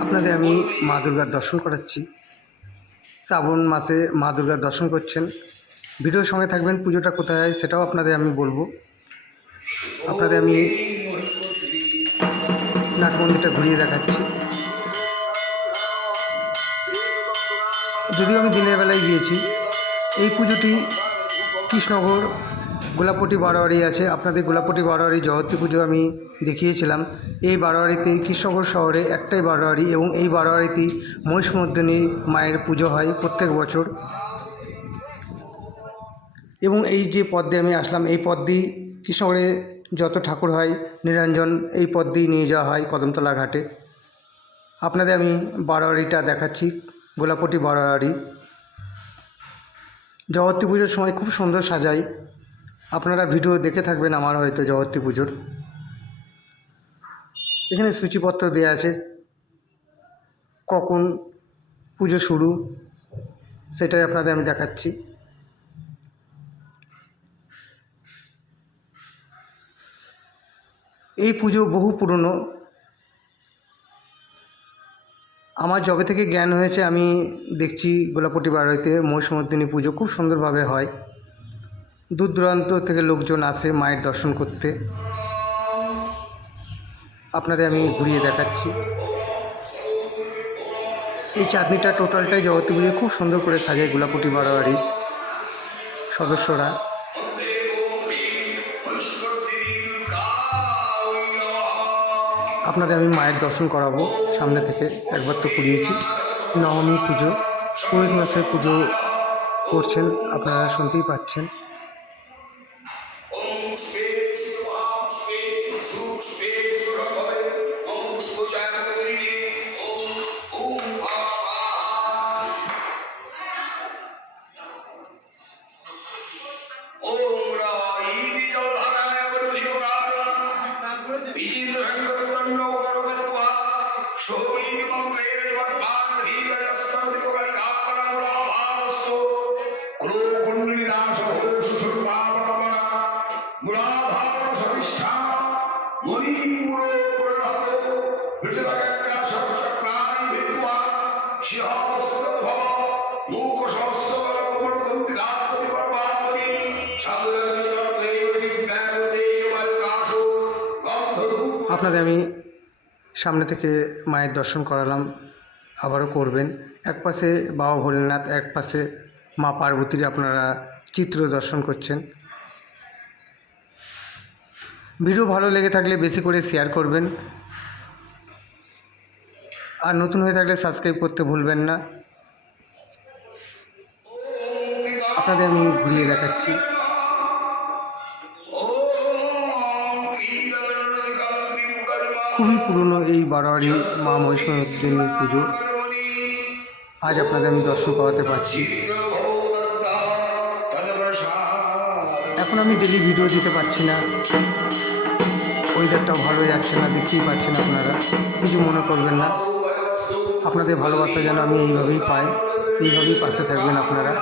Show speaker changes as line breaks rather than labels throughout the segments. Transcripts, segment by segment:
আপনাদের আমি মা দুর্গার দর্শন করাচ্ছি। শ্রাবণ মাসে মা দুর্গার দর্শন করছেন। ভিডিওর সঙ্গে থাকবেন, পুজোটা কোথায় হয় সেটাও আপনাদের আমি বলব। আপনাদের আমি নাট মন্দিরটা ঘুরিয়ে দেখাচ্ছি। যদিও আমি দিনের বেলায় গিয়েছি, এই পুজোটি কৃষ্ণনগর গোলাপটি বারোয়ারি আছে। আপনাদের গোলাপটি বারোয়ারি জগত্রী পুজো আমি দেখিয়েছিলাম। এই বারোয়ারিতে কৃষ্ণনগর শহরে একটাই বারোয়ারি এবং এই বারোয়ারিতেই মহিষমর্দিনী মায়ের পুজো হয় প্রত্যেক বছর। এবং এই যে পদ দিয়ে আমি আসলাম, এই পদ দিয়ে কৃষ্ণনগরে যত ঠাকুর হয়, নিরঞ্জন, এই পদ দিয়ে নিয়ে যাওয়া হয় কদমতলা ঘাটে। আপনাদের আমি বারোয়ারিটা দেখাচ্ছি গোলাপটি বারোয়ারি। জগত্রী পুজোর সময় খুব সুন্দর সাজাই। আপনারা ভিডিও দেখে থাকবেন আমার হয়তো জগত্রী পুজোর। এখানে সূচিপত্র দেওয়া আছে কখন পুজো শুরু, সেটাই আপনাদের আমি দেখাচ্ছি। এই পুজো বহু পুরনো। আমার যবে থেকে জ্ঞান হয়েছে, আমি দেখছি গোলাপটি বাড়িতে মহিষমর্দিনী পুজো, খুব সুন্দরভাবে হয়। দূর দূরান্ত থেকে লোকজন আসে মায়ের দর্শন করতে। আপনাদের আমি ঘুরিয়ে দেখাচ্ছি। এই চাঁদনিটা টোটালটাই জগতী পুজো খুব সুন্দর করে সাজায় গোলাপটি বাড়াবাড়ি সদস্যরা। আপনাদের আমি মায়ের দর্শন করাবো। সামনে থেকে একবার তো করিয়েছি নবমী পুজো পৌষ মাসের পুজো করছেন, আপনারা শুনতেই পাচ্ছেন। വിജീന്ദ്രംഗത്തന്നോ കറുവിൽക്കുക ശോഭീമം പ്രേരജവന്മാർ আপনাদের আমি সামনে থেকে মায়ের দর্শন করালাম, আবারও করবেন। এক পাশে বাবা ভোলেনাথ, এক পাশে মা পার্বতীর আপনারা চিত্র দর্শন করছেন। ভিডিও ভালো লেগে থাকলে বেশি করে শেয়ার করবেন। আর নতুন হয়ে থাকলে সাবস্ক্রাইব করতে ভুলবেন না। আপনাদের আমি ঘুরিয়ে দেখাচ্ছি। খুবই পুরনো এই বারোয়ারি মা মহিষমর্দিনী পুজো। আজ আপনাদের আমি দর্শন করাতে পারছি। এখন আমি ডেলি ভিডিও দিতে পারছি না। ওয়েদারটাও ভালো যাচ্ছে না, দেখতেই পাচ্ছেন আপনারা। কিছু মনে করবেন না। আপনাদের ভালোবাসা যেন আমি এইভাবেই পাই, এইভাবেই পাশে থাকবেন আপনারা।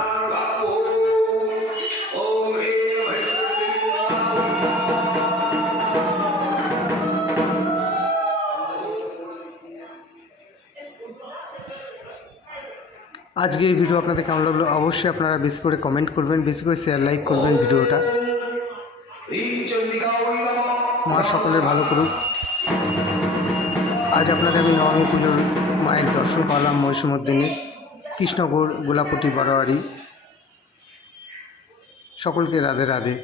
আজকে এই ভিডিও আপনাদের কেমন লাগল অবশ্যই আপনারা বেশি করে কমেন্ট করবেন, বেশি করে শেয়ার লাইক করবেন ভিডিওটা। মা সকলের ভালো করুক। আজ আপনাদের আমি নবমী পুজোর মায়ের দর্শন পালাম মহিষমর্দিনী কৃষ্ণগড় গোলাপটি বারোয়ারি সকলকে রাধে রাধে।